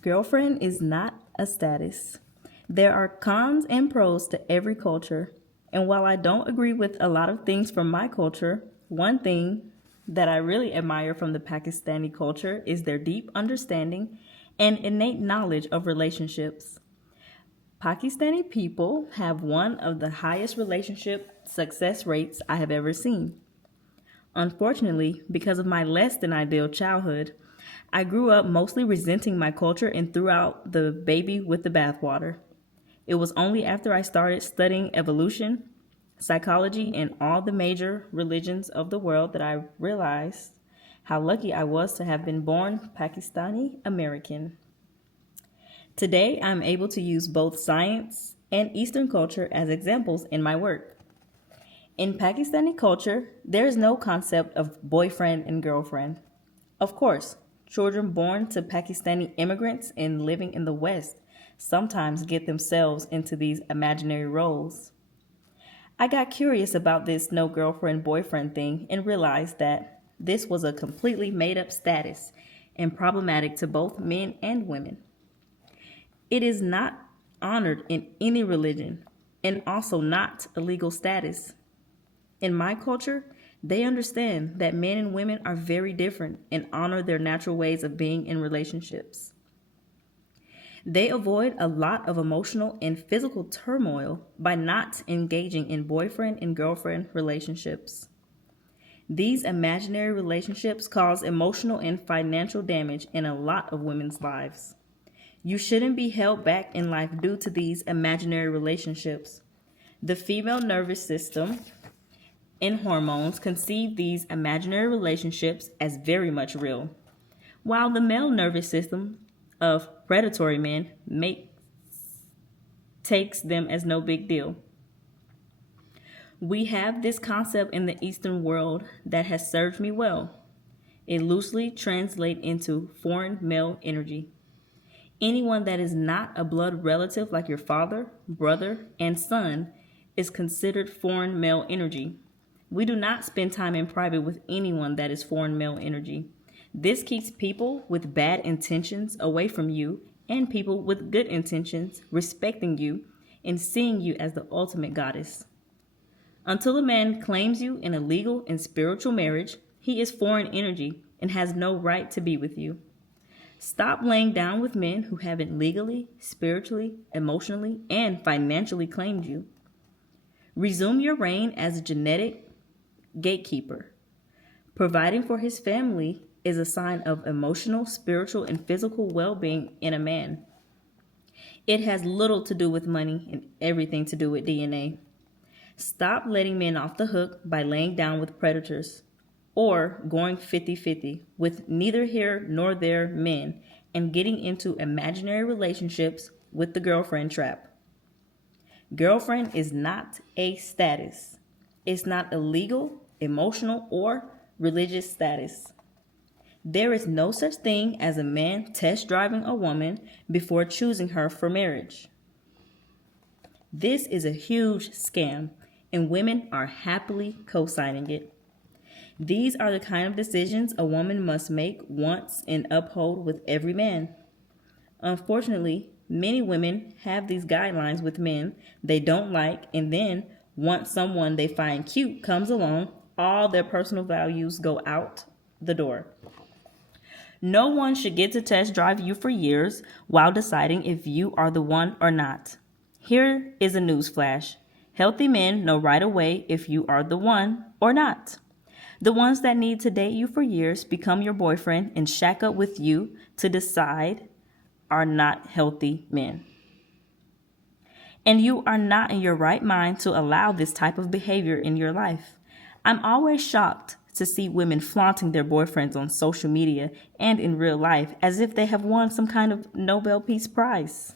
Girlfriend is not a status. There are cons and pros to every culture. And while I don't agree with a lot of things from my culture, one thing that I really admire from the Pakistani culture is their deep understanding and innate knowledge of relationships. Pakistani people have one of the highest relationship success rates I have ever seen. Unfortunately, because of my less than ideal childhood, I grew up mostly resenting my culture and threw out the baby with the bathwater. It was only after I started studying evolution, psychology, and all the major religions of the world that I realized how lucky I was to have been born Pakistani American. Today, I'm able to use both science and Eastern culture as examples in my work. In Pakistani culture, there is no concept of boyfriend and girlfriend. Of course, children born to Pakistani immigrants and living in the West sometimes get themselves into these imaginary roles. I got curious about this no girlfriend boyfriend thing and realized that this was a completely made up status and problematic to both men and women. It is not honored in any religion and also not a legal status. In my culture, they understand that men and women are very different and honor their natural ways of being in relationships. They avoid a lot of emotional and physical turmoil by not engaging in boyfriend and girlfriend relationships. These imaginary relationships cause emotional and financial damage in a lot of women's lives. You shouldn't be held back in life due to these imaginary relationships. The female nervous system and hormones conceive these imaginary relationships as very much real, while the male nervous system of predatory men takes them as no big deal. We have this concept in the Eastern world that has served me well. It loosely translates into foreign male energy. Anyone that is not a blood relative like your father, brother, and son is considered foreign male energy. We do not spend time in private with anyone that is foreign male energy. This keeps people with bad intentions away from you and people with good intentions respecting you and seeing you as the ultimate goddess. Until a man claims you in a legal and spiritual marriage, he is foreign energy and has no right to be with you. Stop laying down with men who haven't legally, spiritually, emotionally, and financially claimed you. Resume your reign as a genetic gatekeeper. Providing for his family is a sign of emotional, spiritual, and physical well-being in a man. It has little to do with money and everything to do with DNA. Stop letting men off the hook by laying down with predators or going 50-50 with neither here nor there men and getting into imaginary relationships with the girlfriend trap. Girlfriend is not a status. It's not a legal, emotional, or religious status. There is no such thing as a man test driving a woman before choosing her for marriage. This is a huge scam, and women are happily co-signing it. These are the kind of decisions a woman must make once and uphold with every man. Unfortunately, many women have these guidelines with men they don't like, and then once someone they find cute comes along, all their personal values go out the door. No one should get to test drive you for years while deciding if you are the one or not. Here is a news flash. Healthy men know right away if you are the one or not. The ones that need to date you for years, become your boyfriend, and shack up with you to decide are not healthy men. And you are not in your right mind to allow this type of behavior in your life. I'm always shocked to see women flaunting their boyfriends on social media and in real life as if they have won some kind of Nobel Peace Prize.